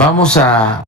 Vamos a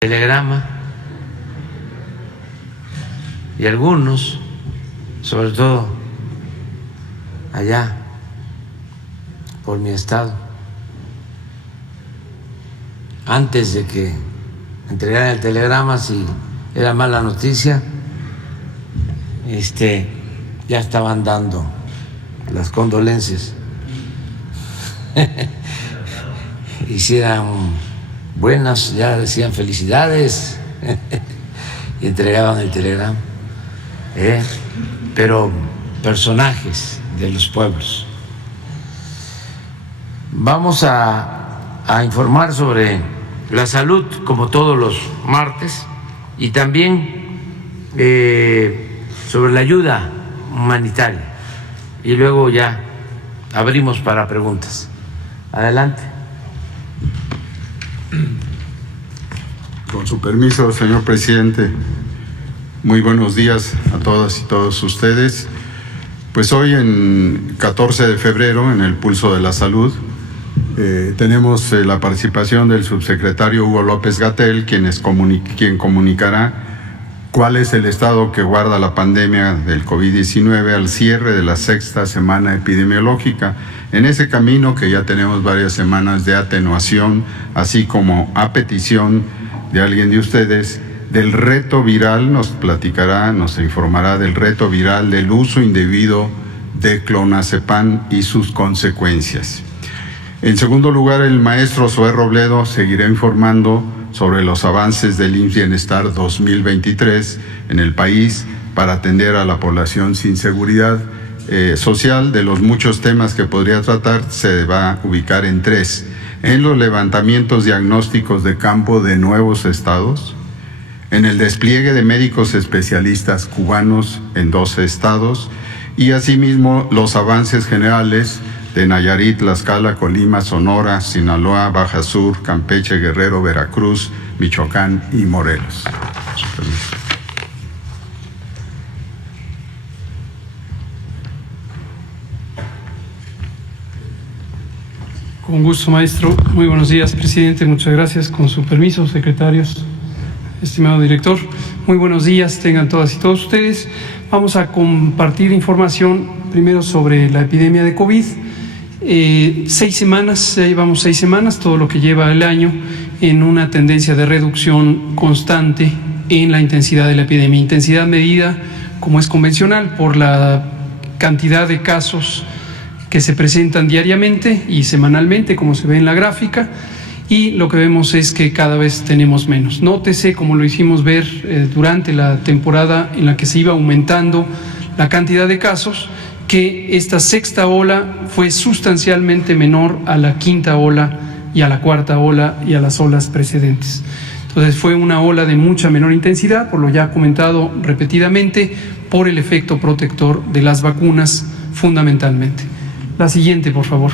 telegrama y algunos, sobre todo allá por mi estado, antes de que entregaran el telegrama, si era mala noticia, ya estaban dando las condolencias. Y si eran buenas, ya decían felicidades y entregaban el telegrama. Pero personajes de los pueblos. Vamos a informar sobre la salud, como todos los martes, y también sobre la ayuda humanitaria. Y luego ya abrimos para preguntas. Adelante. Con su permiso, señor presidente, muy buenos días a todas y todos ustedes. Pues hoy, en 14 de febrero, en el Pulso de la Salud, tenemos la participación del subsecretario Hugo López-Gatell, quien comunicará cuál es el estado que guarda la pandemia del COVID-19 al cierre de la 6ª semana epidemiológica. En ese camino que ya tenemos varias semanas de atenuación, así como a petición de alguien de ustedes, del reto viral, nos informará del reto viral del uso indebido de clonazepam y sus consecuencias. En segundo lugar, el maestro Zoé Robledo seguirá informando sobre los avances del IMSS Bienestar 2023 en el país para atender a la población sin seguridad social. De los muchos temas que podría tratar, se va a ubicar en 3. En los levantamientos diagnósticos de campo de nuevos estados, en el despliegue de médicos especialistas cubanos en 12 estados y asimismo los avances generales de Nayarit, Tlaxcala, Colima, Sonora, Sinaloa, Baja Sur, Campeche, Guerrero, Veracruz, Michoacán y Morelos. Con gusto, maestro. Muy buenos días, presidente. Muchas gracias. Con su permiso, secretarios, estimado director. Muy buenos días, tengan todas y todos ustedes. Vamos a compartir información primero sobre la epidemia de COVID. 6 semanas, ya llevamos 6 semanas, todo lo que lleva el año, en una tendencia de reducción constante en la intensidad de la epidemia. Intensidad medida, como es convencional, por la cantidad de casos que se presentan diariamente y semanalmente, como se ve en la gráfica, y lo que vemos es que cada vez tenemos menos. Nótese, como lo hicimos ver durante la temporada en la que se iba aumentando la cantidad de casos, que esta 6ª ola fue sustancialmente menor a la 5ª ola y a la 4ª ola y a las olas precedentes. Entonces fue una ola de mucha menor intensidad, por lo ya comentado repetidamente, por el efecto protector de las vacunas fundamentalmente. La siguiente, por favor.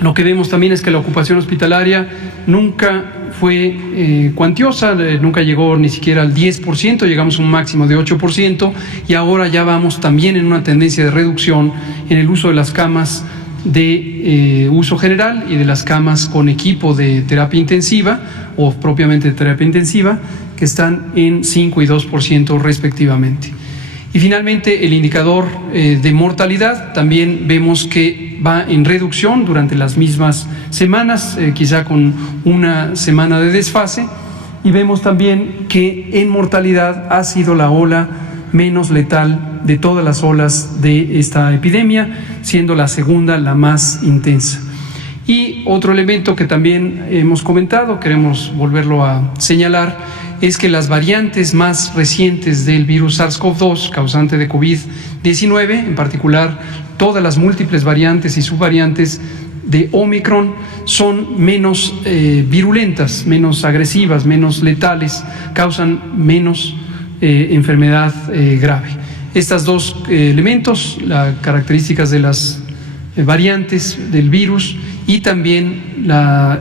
Lo que vemos también es que la ocupación hospitalaria nunca fue cuantiosa, nunca llegó ni siquiera al 10%, llegamos a un máximo de 8%, y ahora ya vamos también en una tendencia de reducción en el uso de las camas de uso general y de las camas con equipo de terapia intensiva o propiamente de terapia intensiva, que están en 5 y 2% respectivamente. Y finalmente, el indicador de mortalidad también vemos que va en reducción durante las mismas semanas, quizá con una semana de desfase, y vemos también que en mortalidad ha sido la ola menos letal de todas las olas de esta epidemia, siendo la segunda la más intensa. Y otro elemento que también hemos comentado, queremos volverlo a señalar, es que las variantes más recientes del virus SARS-CoV-2, causante de COVID-19, en particular todas las múltiples variantes y subvariantes de Omicron, son menos virulentas, menos agresivas, menos letales, causan menos enfermedad grave. Estos dos elementos, las características de las variantes del virus y también la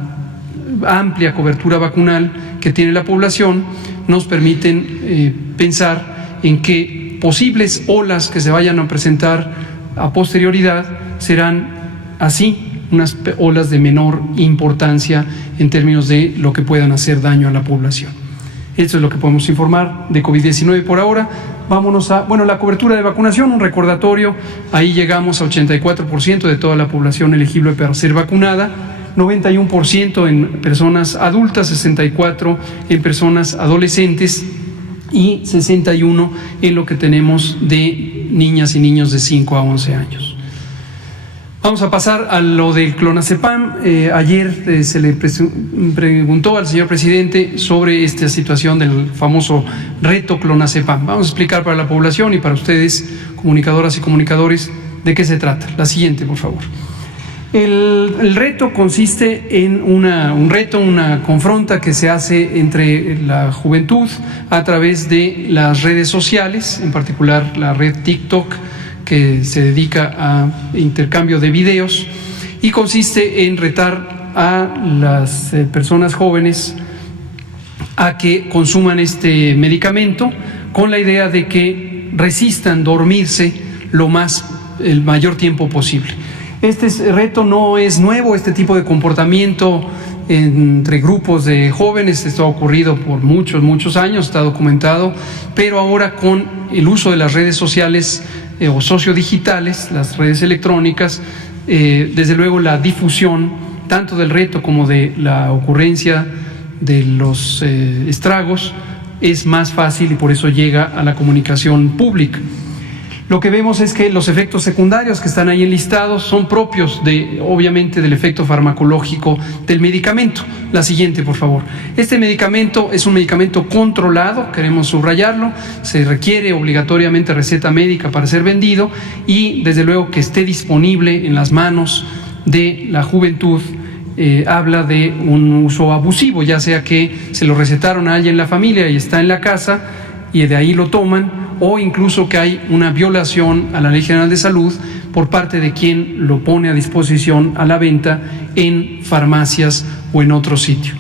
amplia cobertura vacunal que tiene la población, nos permiten pensar en que posibles olas que se vayan a presentar a posterioridad serán así unas olas de menor importancia en términos de lo que puedan hacer daño a la población. Esto es lo que podemos informar de COVID-19 por ahora. Vámonos a, la cobertura de vacunación, un recordatorio. Ahí llegamos a 84% de toda la población elegible para ser vacunada, 91% en personas adultas, 64% en personas adolescentes y 61% en lo que tenemos de niñas y niños de 5 a 11 años. Vamos a pasar a lo del clonazepam. Ayer se le preguntó al señor presidente sobre esta situación del famoso reto clonazepam. Vamos a explicar para la población y para ustedes, comunicadoras y comunicadores, de qué se trata. La siguiente, por favor. El reto consiste en una confronta que se hace entre la juventud a través de las redes sociales, en particular la red TikTok, que se dedica a intercambio de videos, y consiste en retar a las personas jóvenes a que consuman este medicamento con la idea de que resistan dormirse el mayor tiempo posible. Este reto no es nuevo, este tipo de comportamiento entre grupos de jóvenes, esto ha ocurrido por muchos años, está documentado, pero ahora con el uso de las redes sociales o sociodigitales, las redes electrónicas, desde luego la difusión tanto del reto como de la ocurrencia de los estragos es más fácil y por eso llega a la comunicación pública. Lo que vemos es que los efectos secundarios que están ahí enlistados son propios obviamente del efecto farmacológico del medicamento. La siguiente, por favor. Este medicamento es un medicamento controlado, queremos subrayarlo, se requiere obligatoriamente receta médica para ser vendido y desde luego que esté disponible en las manos de la juventud. Habla de un uso abusivo, ya sea que se lo recetaron a alguien en la familia y está en la casa y de ahí lo toman, o incluso que hay una violación a la Ley General de Salud por parte de quien lo pone a disposición a la venta en farmacias o en otro sitio.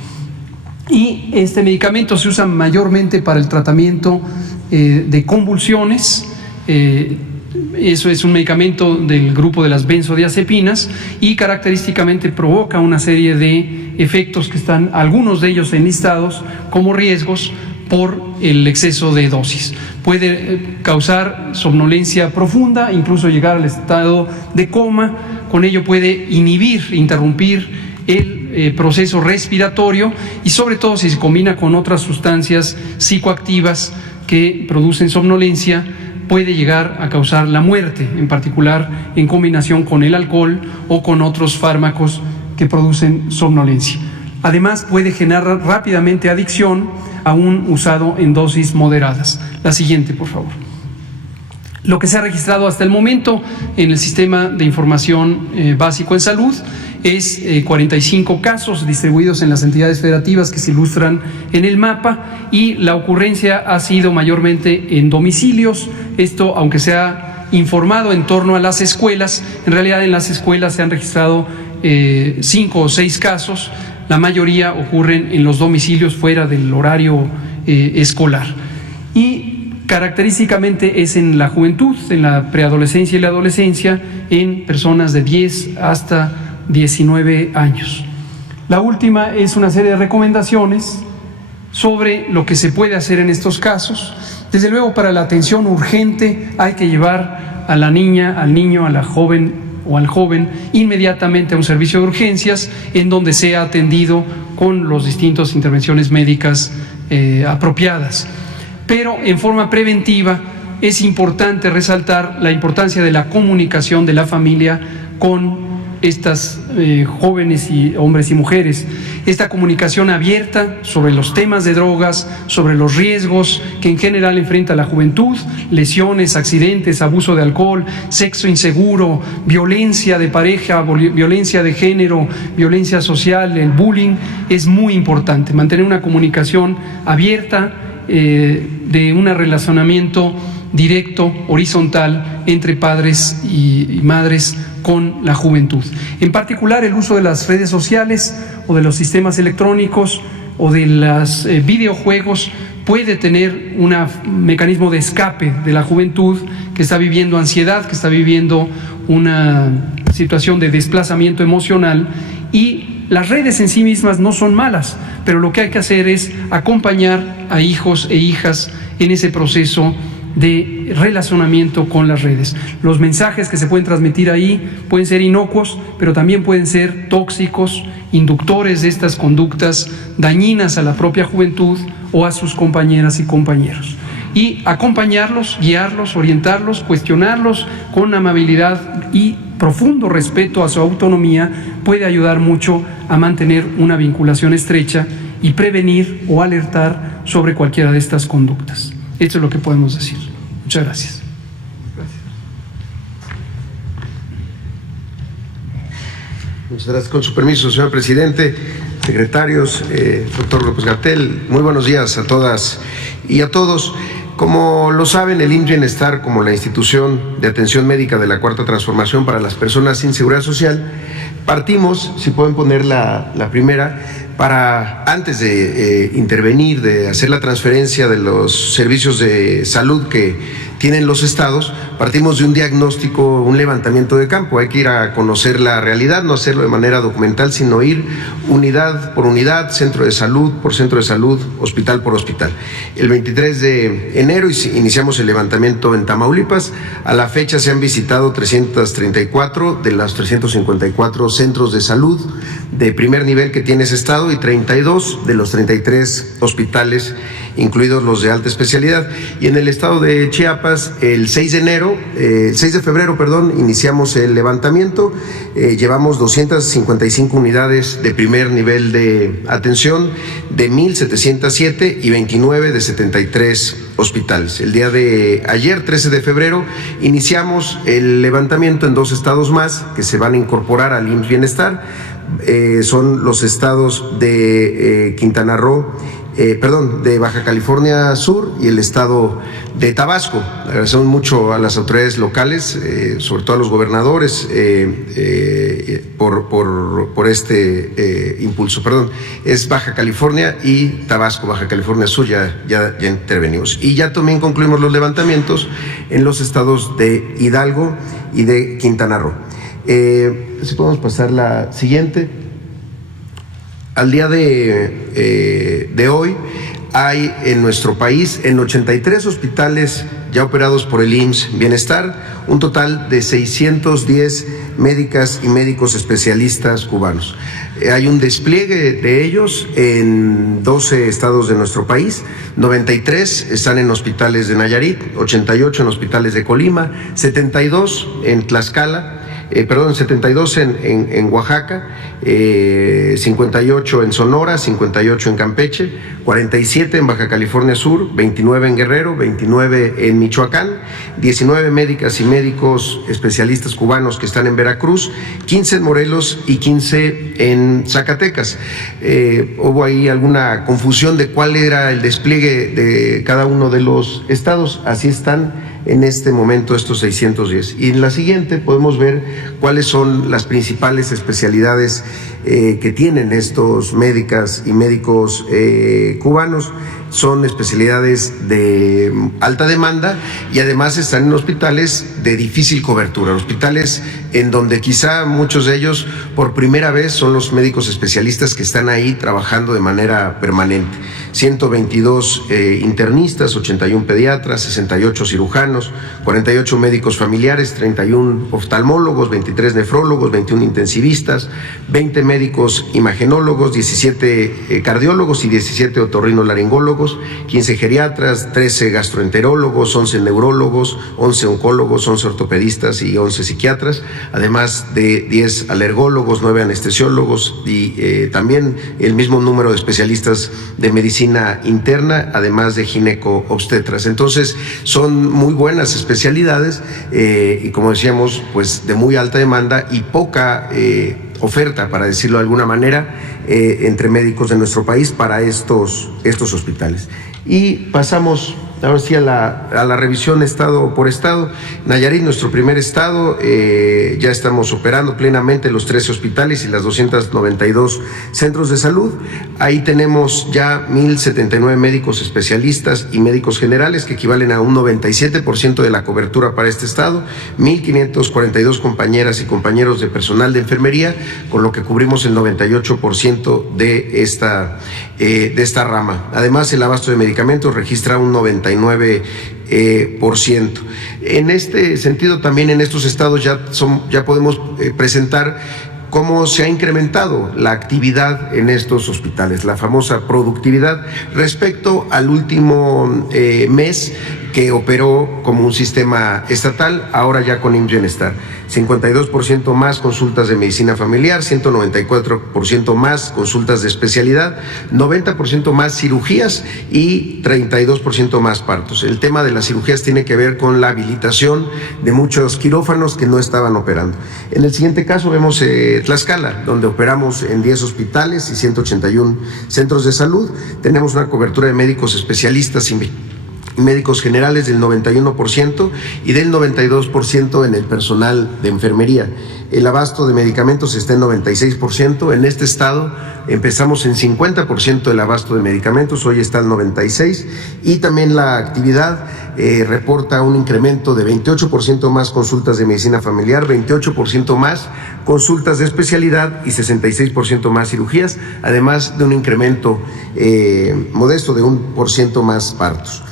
Y este medicamento se usa mayormente para el tratamiento de convulsiones. Eso es un medicamento del grupo de las benzodiazepinas y característicamente provoca una serie de efectos que están, algunos de ellos enlistados como riesgos por el exceso de dosis. Puede causar somnolencia profunda, incluso llegar al estado de coma. Con ello puede interrumpir el proceso respiratorio y sobre todo si se combina con otras sustancias psicoactivas que producen somnolencia, puede llegar a causar la muerte, en particular en combinación con el alcohol o con otros fármacos que producen somnolencia. Además, puede generar rápidamente adicción, aún usado en dosis moderadas. La siguiente, por favor. Lo que se ha registrado hasta el momento en el sistema de información básico en salud es 45 casos distribuidos en las entidades federativas que se ilustran en el mapa, y la ocurrencia ha sido mayormente en domicilios. Esto, aunque se ha informado en torno a las escuelas, en realidad en las escuelas se han registrado 5 o 6 casos. La mayoría ocurren en los domicilios fuera del horario escolar. Y característicamente es en la juventud, en la preadolescencia y la adolescencia, en personas de 10 hasta 19 años. La última es una serie de recomendaciones sobre lo que se puede hacer en estos casos. Desde luego, para la atención urgente hay que llevar a la niña, al niño, a la joven o al joven inmediatamente a un servicio de urgencias en donde sea atendido con las distintas intervenciones médicas apropiadas. Pero en forma preventiva es importante resaltar la importancia de la comunicación de la familia con estas jóvenes y hombres y mujeres, esta comunicación abierta sobre los temas de drogas, sobre los riesgos que en general enfrenta la juventud, lesiones, accidentes, abuso de alcohol, sexo inseguro, violencia de pareja, violencia de género, violencia social, el bullying. Es muy importante mantener una comunicación abierta, de un relacionamiento directo, horizontal, entre padres y madres con la juventud. En particular, el uso de las redes sociales o de los sistemas electrónicos o de los videojuegos puede tener un mecanismo de escape de la juventud que está viviendo ansiedad, que está viviendo una situación de desplazamiento emocional, y las redes en sí mismas no son malas, pero lo que hay que hacer es acompañar a hijos e hijas en ese proceso de relacionamiento con las redes. Los mensajes que se pueden transmitir ahí pueden ser inocuos, pero también pueden ser tóxicos, inductores de estas conductas dañinas a la propia juventud o a sus compañeras y compañeros. Y acompañarlos, guiarlos, orientarlos, cuestionarlos con amabilidad y profundo respeto a su autonomía puede ayudar mucho a mantener una vinculación estrecha y prevenir o alertar sobre cualquiera de estas conductas. Esto es lo que podemos decir. Muchas gracias. Muchas gracias. Con su permiso, señor presidente, secretarios, doctor López-Gatell, muy buenos días a todas y a todos. Como lo saben, el IMSS Bienestar, como la institución de atención médica de la Cuarta Transformación para las personas sin seguridad social, partimos, si pueden poner la primera, para antes de intervenir, de hacer la transferencia de los servicios de salud que tienen los estados, partimos de un diagnóstico, un levantamiento de campo. Hay que ir a conocer la realidad, no hacerlo de manera documental, sino ir unidad por unidad, centro de salud por centro de salud, hospital por hospital. El 23 de enero iniciamos el levantamiento en Tamaulipas. A la fecha se han visitado 334 de los 354 centros de salud de primer nivel que tiene ese estado y 32 de los 33 hospitales, incluidos los de alta especialidad. Y en el estado de Chiapas, el 6 de febrero, iniciamos el levantamiento. Llevamos 255 unidades de primer nivel de atención, de 1,707 y 29 de 73 hospitales. El día de ayer, 13 de febrero, iniciamos el levantamiento en 2 estados más que se van a incorporar al IMSS Bienestar. Son los estados de Quintana Roo, de Baja California Sur y el estado de Tabasco. Agradecemos mucho a las autoridades locales, sobre todo a los gobernadores, por este impulso. Es Baja California y Tabasco, Baja California Sur, ya intervenimos. Y ya también concluimos los levantamientos en los estados de Hidalgo y de Quintana Roo. Si podemos pasar la siguiente. Al día de hoy hay en nuestro país, en 83 hospitales ya operados por el IMSS Bienestar, un total de 610 médicas y médicos especialistas cubanos. Hay un despliegue de ellos en 12 estados de nuestro país, 93 están en hospitales de Nayarit, 88 en hospitales de Colima, 72 en Tlaxcala, 72 en Oaxaca, 58 en Sonora, 58 en Campeche, 47 en Baja California Sur, 29 en Guerrero, 29 en Michoacán, 19 médicas y médicos especialistas cubanos que están en Veracruz, 15 en Morelos y 15 en Zacatecas. Hubo ahí alguna confusión de cuál era el despliegue de cada uno de los estados. Así están en este momento estos 610. Y en la siguiente podemos ver cuáles son las principales especialidades que tienen estos médicas y médicos cubanos. Son especialidades de alta demanda y además están en hospitales de difícil cobertura, hospitales en donde quizá muchos de ellos por primera vez son los médicos especialistas que están ahí trabajando de manera permanente. 122 internistas, 81 pediatras, 68 cirujanos, 48 médicos familiares, 31 oftalmólogos, 23 nefrólogos, 21 intensivistas, 20 médicos imagenólogos, 17 cardiólogos y 17 otorrinolaringólogos, cardiólogos, 15 geriatras, 13 gastroenterólogos, 11 neurólogos, 11 oncólogos, 11 ortopedistas y 11 psiquiatras, además de 10 alergólogos, 9 anestesiólogos y también el mismo número de especialistas de medicina interna, además de gineco-obstetras. Entonces, son muy buenas especialidades y, como decíamos, pues de muy alta demanda y poca oferta, para decirlo de alguna manera, entre médicos de nuestro país para estos hospitales. Y pasamos ahora sí a la revisión estado por estado. Nayarit, nuestro primer estado, ya estamos operando plenamente los 13 hospitales y las 292 centros de salud. Ahí tenemos ya 1,079 médicos especialistas y médicos generales, que equivalen a un 97% de la cobertura para este estado, 1,542 compañeras y compañeros de personal de enfermería, con lo que cubrimos el 98% de esta rama. Además, el abasto de medicamentos registra un 99%. En este sentido, también en estos estados ya podemos presentar cómo se ha incrementado la actividad en estos hospitales, la famosa productividad respecto al último mes que operó como un sistema estatal, ahora ya con IMSS Bienestar. 52% más consultas de medicina familiar, 194% más consultas de especialidad, 90% más cirugías y 32% más partos. El tema de las cirugías tiene que ver con la habilitación de muchos quirófanos que no estaban operando. En el siguiente caso vemos Tlaxcala, donde operamos en 10 hospitales y 181 centros de salud. Tenemos una cobertura de médicos especialistas y médicos generales del 91% y del 92% en el personal de enfermería. El abasto de medicamentos está en 96%. En este estado empezamos en 50% del abasto de medicamentos, hoy está en 96%, y también la actividad reporta un incremento de 28% más consultas de medicina familiar, 28% más consultas de especialidad y 66% más cirugías, además de un incremento modesto de 1% más partos.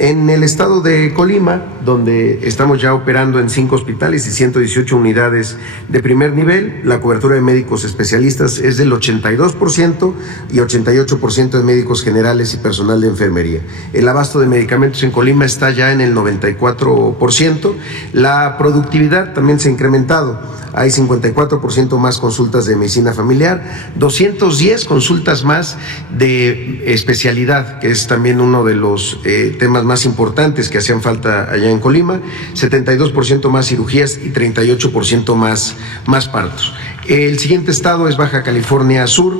En el estado de Colima, donde estamos ya operando en 5 hospitales y 118 unidades de primer nivel, la cobertura de médicos especialistas es del 82% y 88% de médicos generales y personal de enfermería. El abasto de medicamentos en Colima está ya en el 94%. La productividad también se ha incrementado. Hay 54% más consultas de medicina familiar, 210 consultas más de especialidad, que es también uno de los temas más importantes que hacían falta allá en Colima, 72% más cirugías y 38% más partos. El siguiente estado es Baja California Sur,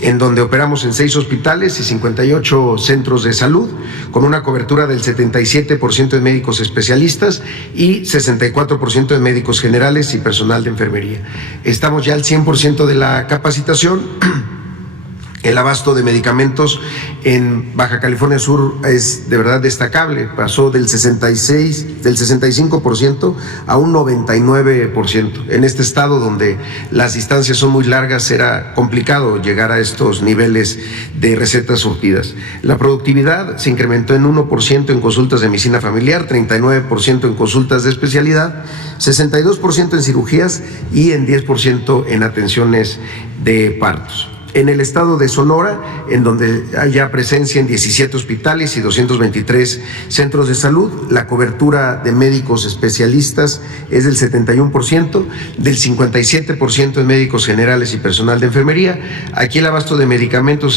en donde operamos en 6 hospitales y 58 centros de salud, con una cobertura del 77% de médicos especialistas y 64% de médicos generales y personal de enfermería. Estamos ya al 100% de la capacitación. El abasto de medicamentos en Baja California Sur es de verdad destacable, pasó del 65% a un 99%. En este estado, donde las distancias son muy largas, era complicado llegar a estos niveles de recetas surtidas. La productividad se incrementó en 1% en consultas de medicina familiar, 39% en consultas de especialidad, 62% en cirugías y en 10% en atenciones de partos. En el estado de Sonora, en donde hay ya presencia en 17 hospitales y 223 centros de salud, la cobertura de médicos especialistas es del 71%, del 57% en médicos generales y personal de enfermería. Aquí el abasto de medicamentos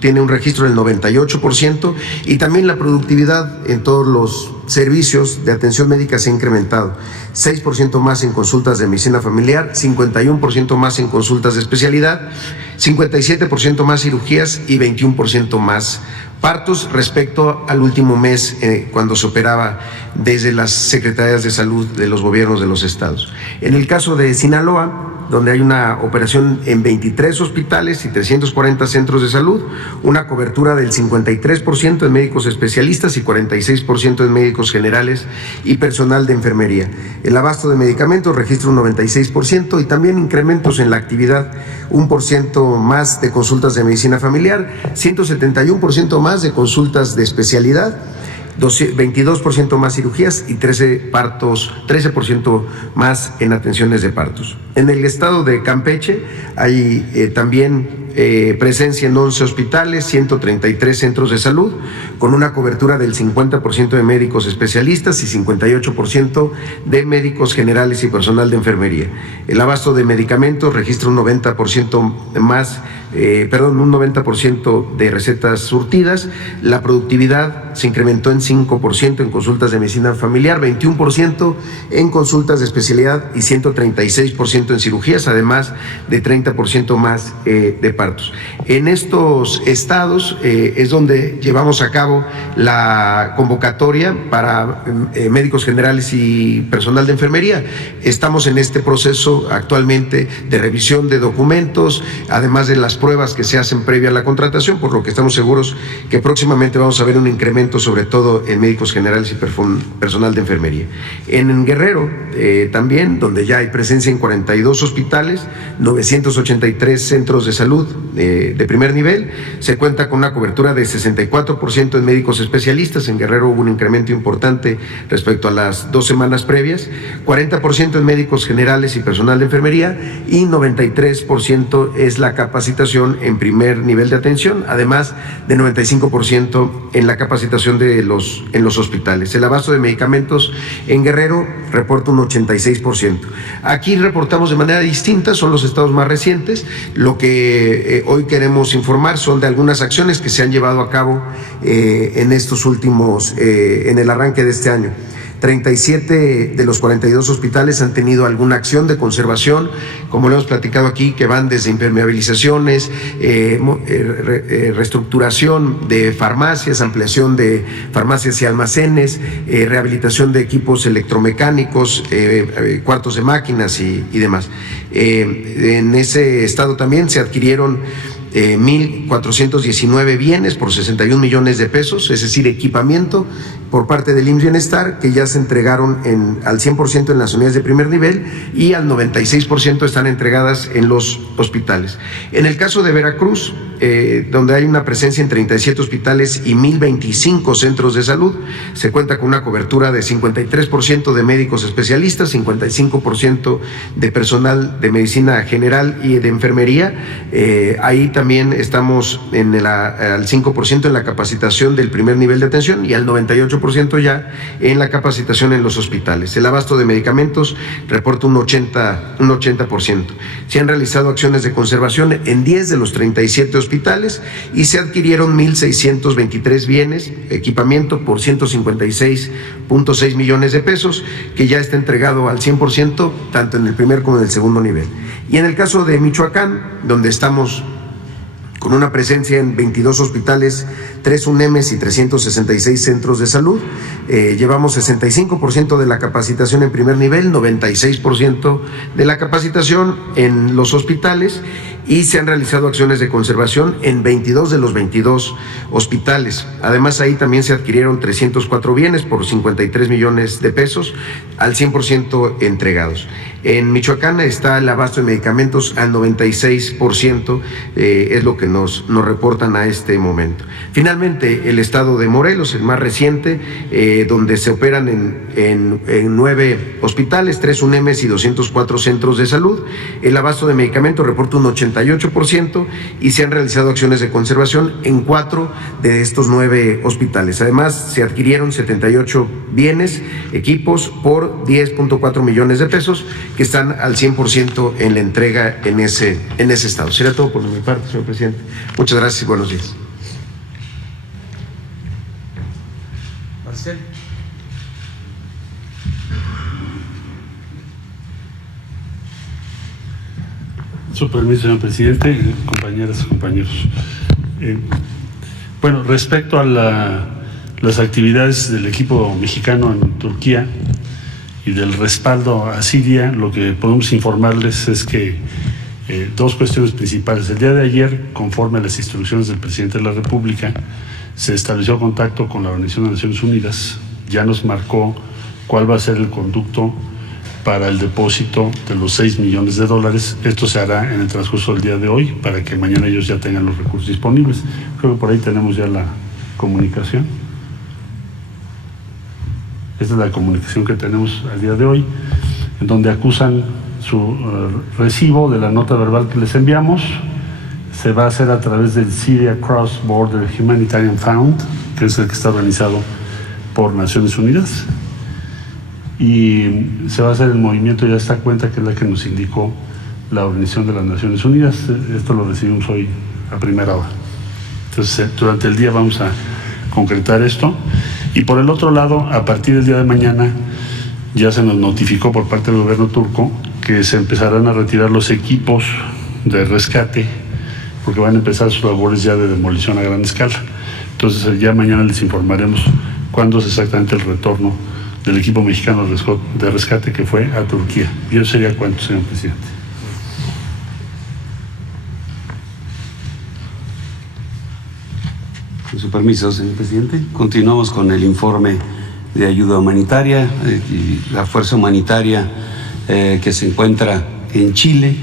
tiene un registro del 98%, y también la productividad en todos los servicios de atención médica se ha incrementado, 6% más en consultas de medicina familiar, 51% más en consultas de especialidad, 57% más cirugías y 21% más partos respecto al último mes cuando se operaba desde las secretarías de salud de los gobiernos de los estados. En el caso de Sinaloa, donde hay una operación en 23 hospitales y 340 centros de salud, una cobertura del 53% en médicos especialistas y 46% en médicos generales y personal de enfermería. El abasto de medicamentos registra un 96% y también incrementos en la actividad, 1% más de consultas de medicina familiar, 171% más de consultas de especialidad, 22% más cirugías y 13% más en atenciones de partos. En el estado de Campeche hay también presencia en 11 hospitales, 133 centros de salud, con una cobertura del 50% de médicos especialistas y 58% de médicos generales y personal de enfermería. El abasto de medicamentos registra un 90% más, un 90% de recetas surtidas. La productividad se incrementó en 5% en consultas de medicina familiar, 21% en consultas de especialidad y 136% en cirugías, además de 30% más de partos. En estos estados es donde llevamos a cabo la convocatoria para médicos generales y personal de enfermería. Estamos en este proceso actualmente de revisión de documentos, además de las pruebas que se hacen previa a la contratación, por lo que estamos seguros que próximamente vamos a ver un incremento, sobre todo en médicos generales y personal de enfermería. En Guerrero también, donde ya hay presencia en 42 hospitales, 983 centros de salud de primer nivel, se cuenta con una cobertura de 64% en médicos especialistas. En Guerrero hubo un incremento importante respecto a las 2 semanas previas, 40% en médicos generales y personal de enfermería y 93% es la capacitación en primer nivel de atención, además de 95% en la capacitación en los hospitales. El abasto de medicamentos en Guerrero reporta un 86%. Aquí reportamos de manera distinta, son los estados más recientes. Lo que hoy queremos informar son de algunas acciones que se han llevado a cabo en estos últimos, en el arranque de este año. 37 de los 42 hospitales han tenido alguna acción de conservación, como lo hemos platicado aquí, que van desde impermeabilizaciones, reestructuración de farmacias, ampliación de farmacias y almacenes, rehabilitación de equipos electromecánicos, cuartos de máquinas y demás. En ese estado también se adquirieron 1.419 bienes por 61 millones de pesos, es decir, equipamiento por parte del IMSS Bienestar, que ya se entregaron al 100% en las unidades de primer nivel y al 96% están entregadas en los hospitales. En el caso de Veracruz, donde hay una presencia en 37 hospitales y 1.025 centros de salud, se cuenta con una cobertura de 53% de médicos especialistas, 55% de personal de medicina general y de enfermería. Ahí también estamos al 5% en la capacitación del primer nivel de atención y al 98% ya en la capacitación en los hospitales. El abasto de medicamentos reporta un 80%. Se han realizado acciones de conservación en 10 de los 37 hospitales y se adquirieron 1.623 bienes, equipamiento por 156.6 millones de pesos, que ya está entregado al 100%, tanto en el primer como en el segundo nivel. Y en el caso de Michoacán, donde estamos con una presencia en 22 hospitales, 3 UNEMES y 366 centros de salud. Llevamos 65% de la capacitación en primer nivel, 96% de la capacitación en los hospitales y se han realizado acciones de conservación en 22 de los 22 hospitales. Además, ahí también se adquirieron 304 bienes por 53 millones de pesos, al 100% entregados. En Michoacán está el abasto de medicamentos al 96%, es lo que nos reportan a este momento. Finalmente, el estado de Morelos, el más reciente, donde se operan en 9 hospitales, 3 UNEMES y 204 centros de salud. El abasto de medicamentos reporta un 88% y se han realizado acciones de conservación en 4 de estos 9 hospitales. Además, se adquirieron 78 bienes, equipos por 10.4 millones de pesos, que están al 100% en la entrega en ese estado. Será todo por mi parte, señor presidente. Muchas gracias y buenos días. Marcel. Su permiso, señor presidente, compañeras y compañeros. Bueno, respecto a las actividades del equipo mexicano en Turquía y del respaldo a Siria, lo que podemos informarles es que 2 cuestiones principales. El día de ayer, conforme a las instrucciones del presidente de la República, se estableció contacto con la Organización de Naciones Unidas. Ya nos marcó cuál va a ser el conducto para el depósito de los $6 millones. Esto se hará en el transcurso del día de hoy para que mañana ellos ya tengan los recursos disponibles. Creo que por ahí tenemos ya la comunicación. Esta es la comunicación que tenemos al día de hoy, en donde acusan su recibo de la nota verbal que les enviamos. se va a hacer a través del Syria Cross Border Humanitarian Fund, que es el que está organizado por Naciones Unidas, y se va a hacer el movimiento ya esta cuenta, que es la que nos indicó la Organización de las Naciones Unidas. Esto lo recibimos hoy a primera hora. Entonces, durante el día vamos a concretar esto. Y por el otro lado, a partir del día de mañana, ya se nos notificó por parte del gobierno turco que se empezarán a retirar los equipos de rescate, porque van a empezar sus labores ya de demolición a gran escala. Entonces, ya mañana les informaremos cuándo es exactamente el retorno del equipo mexicano de rescate que fue a Turquía. ¿Y eso sería cuánto, señor presidente? Con su permiso, señor presidente. Continuamos con el informe de ayuda humanitaria. La fuerza humanitaria que se encuentra en Chile,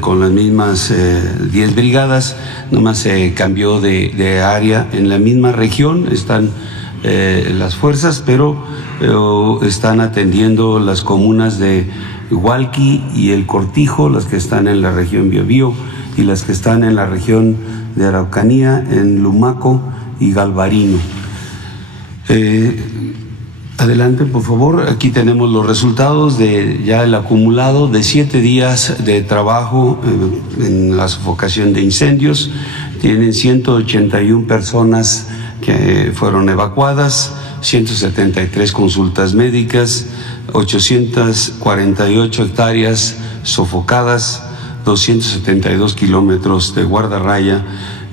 con las mismas 10 brigadas, nomás se cambió de área. En la misma región están las fuerzas, pero están atendiendo las comunas de Hualqui y El Cortijo, las que están en la región Biobío, y las que están en la región de Araucanía, en Lumaco y Galvarino. Adelante, por favor. Aquí tenemos los resultados de ya el acumulado de 7 días de trabajo en la sofocación de incendios. Tienen 181 personas que fueron evacuadas, 173 consultas médicas, 848 hectáreas sofocadas, 272 kilómetros de guardarraya,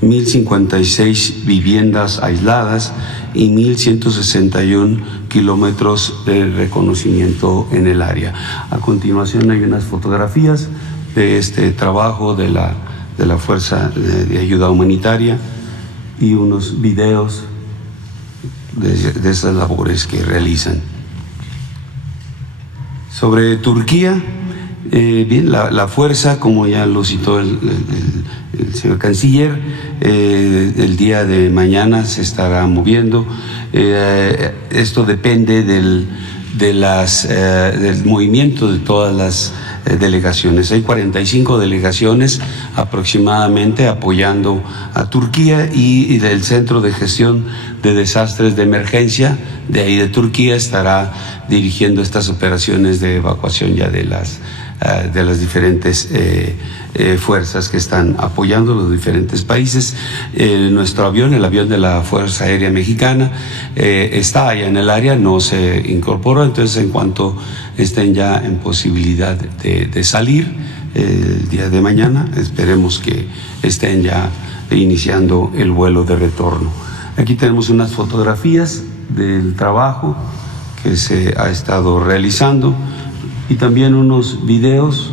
1.056 viviendas aisladas y 1.161 kilómetros de reconocimiento en el área. A continuación hay unas fotografías de este trabajo de la Fuerza de Ayuda Humanitaria y unos videos de esas labores que realizan. Sobre Turquía, bien, la fuerza, como ya lo citó el señor canciller, el día de mañana se estará moviendo. Esto depende del movimiento de todas las delegaciones. Hay 45 delegaciones aproximadamente apoyando a Turquía, y del Centro de Gestión de Desastres de Emergencia de ahí de Turquía estará dirigiendo estas operaciones de evacuación ya de las diferentes fuerzas que están apoyando los diferentes países. Nuestro avión, el avión de la Fuerza Aérea Mexicana, está allá en el área, no se incorporó. Entonces, en cuanto estén ya en posibilidad de salir el día de mañana, esperemos que estén ya iniciando el vuelo de retorno. Aquí tenemos unas fotografías del trabajo que se ha estado realizando y también unos videos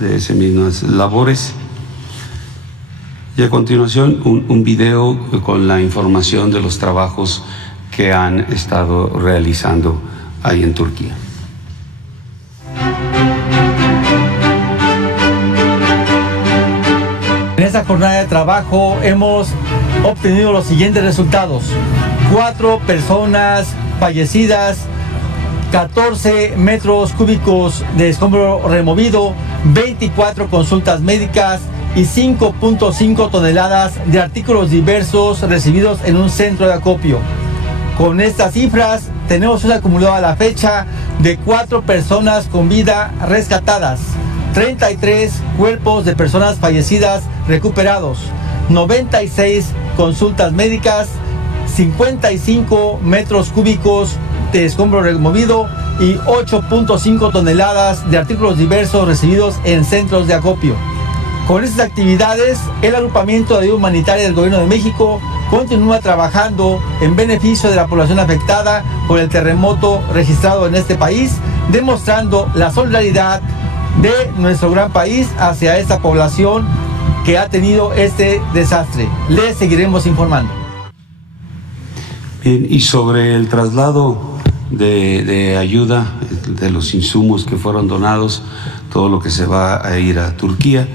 de esas mismas labores. Y a continuación un video con la información de los trabajos que han estado realizando ahí en Turquía. En esta jornada de trabajo hemos obtenido los siguientes resultados: 4 personas fallecidas, 14 metros cúbicos de escombro removido, 24 consultas médicas y 5.5 toneladas de artículos diversos recibidos en un centro de acopio. Con estas cifras tenemos un acumulado a la fecha de 4 personas con vida rescatadas, 33 cuerpos de personas fallecidas recuperados, 96 consultas médicas, 55 metros cúbicos de escombro removido y 8.5 toneladas de artículos diversos recibidos en centros de acopio. Con estas actividades, el agrupamiento de ayuda humanitaria del Gobierno de México continúa trabajando en beneficio de la población afectada por el terremoto registrado en este país, demostrando la solidaridad de nuestro gran país hacia esta población que ha tenido este desastre. Les seguiremos informando. Bien, y sobre el traslado de ayuda, de los insumos que fueron donados, todo lo que se va a ir a Turquía,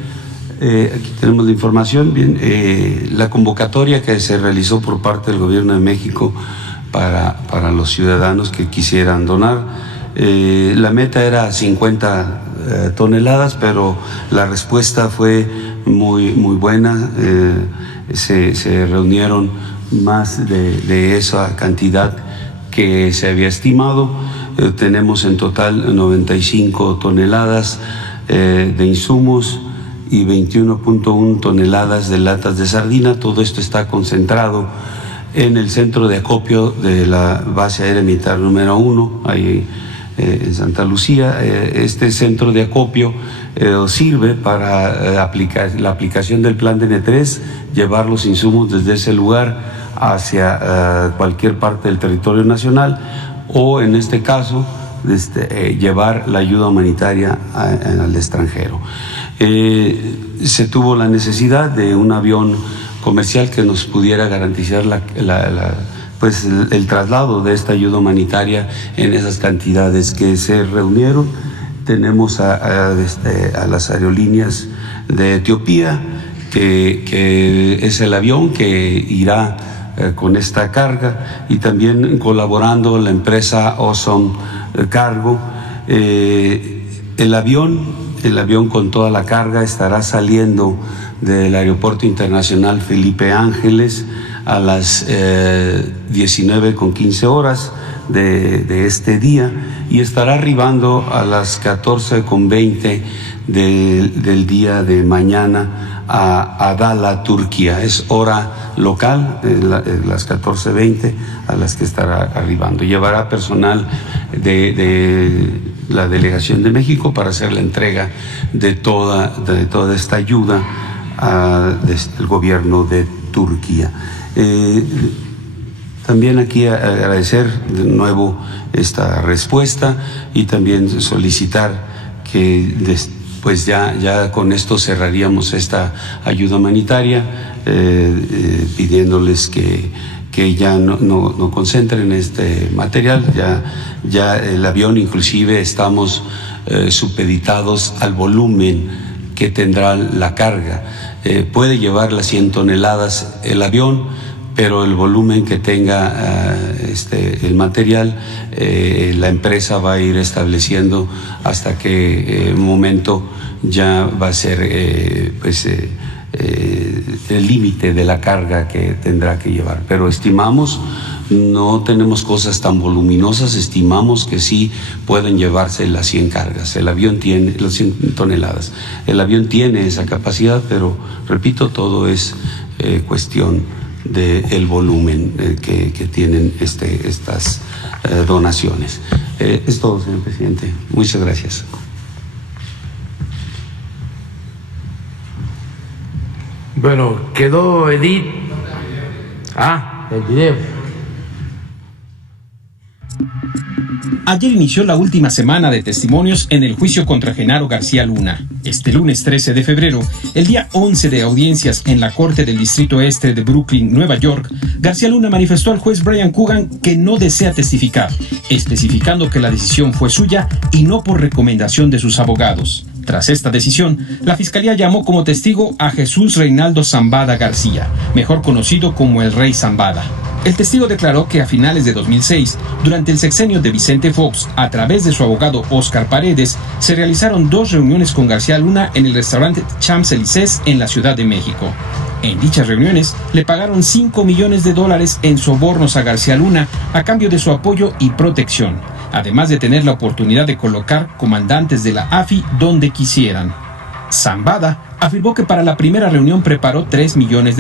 aquí tenemos la información. Bien, la convocatoria que se realizó por parte del Gobierno de México para los ciudadanos que quisieran donar, la meta era 50 toneladas, pero la respuesta fue muy buena. Se reunieron más de esa cantidad que se había estimado. Tenemos en total 95 toneladas de insumos y 21.1 toneladas de latas de sardina. Todo esto está concentrado en el centro de acopio de la base aérea militar número 1, ahí en Santa Lucía. Este centro de acopio sirve para la aplicación del plan DN3, llevar los insumos desde ese lugar hacia cualquier parte del territorio nacional, o en este caso llevar la ayuda humanitaria al extranjero. Se tuvo la necesidad de un avión comercial que nos pudiera garantizar el traslado de esta ayuda humanitaria en esas cantidades que se reunieron. Tenemos a las aerolíneas de Etiopía, que es el avión que irá con esta carga, y también colaborando la empresa Awesome Cargo. El avión con toda la carga estará saliendo del Aeropuerto Internacional Felipe Ángeles a las 19:15 horas de este día, y estará arribando a las 14:20 del día de mañana a Adana, Turquía. Es hora local, las 14:20 a las que estará arribando. Llevará personal de la Delegación de México para hacer la entrega de toda esta ayuda desde el gobierno de Turquía. También aquí agradecer de nuevo esta respuesta, y también solicitar que pues ya con esto cerraríamos esta ayuda humanitaria, pidiéndoles que ya no concentren este material. Ya el avión, inclusive estamos supeditados al volumen que tendrá la carga. Puede llevar las 100 toneladas el avión, pero el volumen que tenga el material, la empresa va a ir estableciendo hasta que momento ya va a ser el límite de la carga que tendrá que llevar. Pero estimamos, no tenemos cosas tan voluminosas, estimamos que sí pueden llevarse las 100 cargas. El avión tiene las 100 toneladas. El avión tiene esa capacidad, pero repito, todo es cuestión del volumen que tienen estas donaciones. Es todo, señor presidente. Muchas gracias. Bueno, quedó Edith. El video. Ayer inició la última semana de testimonios en el juicio contra Genaro García Luna. Este lunes 13 de febrero, el día 11 de audiencias en la Corte del Distrito Este de Brooklyn, Nueva York, García Luna manifestó al juez Brian Coogan que no desea testificar, especificando que la decisión fue suya y no por recomendación de sus abogados. Tras esta decisión, la Fiscalía llamó como testigo a Jesús Reinaldo Zambada García, mejor conocido como el Rey Zambada. El testigo declaró que a finales de 2006, durante el sexenio de Vicente Fox, a través de su abogado Óscar Paredes, se realizaron 2 reuniones con García Luna en el restaurante Champs-Élysées en la Ciudad de México. En dichas reuniones, le pagaron $5 millones en sobornos a García Luna a cambio de su apoyo y protección, además de tener la oportunidad de colocar comandantes de la AFI donde quisieran. Zambada afirmó que para la primera reunión preparó $3 millones,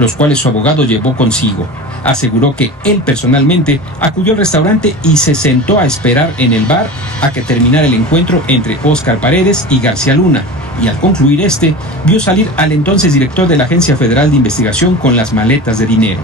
los cuales su abogado llevó consigo. Aseguró que él personalmente acudió al restaurante y se sentó a esperar en el bar a que terminara el encuentro entre Óscar Paredes y García Luna, y al concluir vio salir al entonces director de la Agencia Federal de Investigación con las maletas de dinero.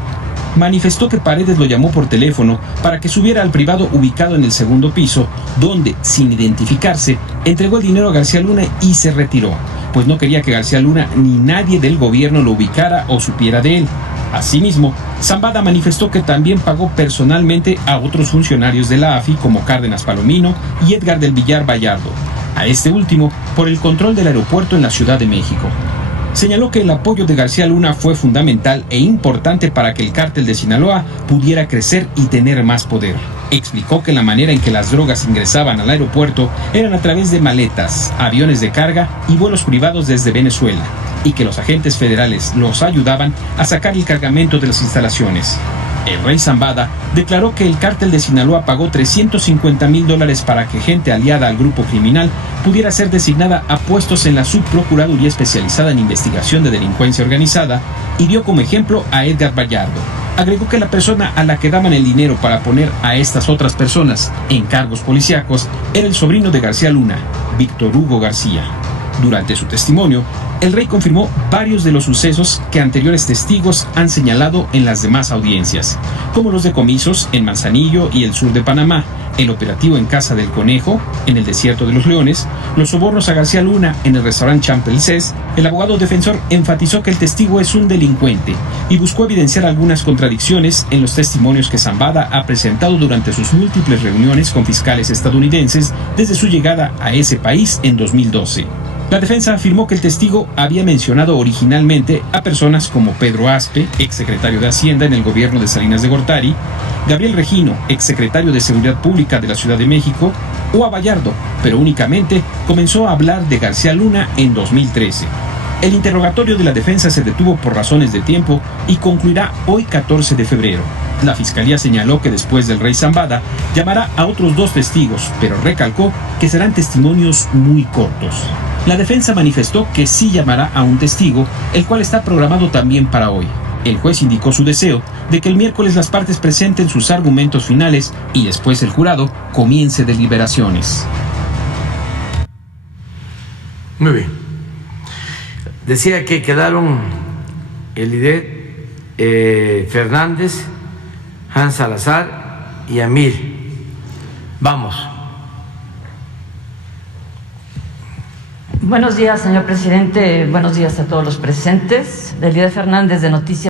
Manifestó que Paredes lo llamó por teléfono para que subiera al privado ubicado en el segundo piso, donde, sin identificarse, entregó el dinero a García Luna y se retiró, pues no quería que García Luna ni nadie del gobierno lo ubicara o supiera de él. Asimismo, Zambada manifestó que también pagó personalmente a otros funcionarios de la AFI como Cárdenas Palomino y Edgar del Villar Vallardo, a este último por el control del aeropuerto en la Ciudad de México. Señaló que el apoyo de García Luna fue fundamental e importante para que el cártel de Sinaloa pudiera crecer y tener más poder. Explicó que la manera en que las drogas ingresaban al aeropuerto eran a través de maletas, aviones de carga y vuelos privados desde Venezuela, y que los agentes federales los ayudaban a sacar el cargamento de las instalaciones. El rey Zambada declaró que el cártel de Sinaloa pagó $350,000 para que gente aliada al grupo criminal pudiera ser designada a puestos en la Subprocuraduría especializada en investigación de delincuencia organizada, y dio como ejemplo a Edgar Vallardo. Agregó que la persona a la que daban el dinero para poner a estas otras personas en cargos policíacos era el sobrino de García Luna, Víctor Hugo García. Durante su testimonio, el rey confirmó varios de los sucesos que anteriores testigos han señalado en las demás audiencias, como los decomisos en Manzanillo y el sur de Panamá, el operativo en Casa del Conejo, en el Desierto de los Leones, los sobornos a García Luna en el restaurante Champs-Élysées. El abogado defensor enfatizó que el testigo es un delincuente y buscó evidenciar algunas contradicciones en los testimonios que Zambada ha presentado durante sus múltiples reuniones con fiscales estadounidenses desde su llegada a ese país en 2012. La defensa afirmó que el testigo había mencionado originalmente a personas como Pedro Aspe, exsecretario de Hacienda en el gobierno de Salinas de Gortari, Gabriel Regino, exsecretario de Seguridad Pública de la Ciudad de México, o a Vallardo, pero únicamente comenzó a hablar de García Luna en 2013. El interrogatorio de la defensa se detuvo por razones de tiempo y concluirá hoy 14 de febrero. La fiscalía señaló que después del rey Zambada llamará a otros 2 testigos, pero recalcó que serán testimonios muy cortos. La defensa manifestó que sí llamará a un testigo, el cual está programado también para hoy. El juez indicó su deseo de que el miércoles las partes presenten sus argumentos finales y después el jurado comience deliberaciones. Muy bien. Decía que quedaron Elidet Fernández, Hans Salazar y Amir. Vamos. Buenos días, señor presidente. Buenos días a todos los presentes. Elidet Fernández, de Noticias.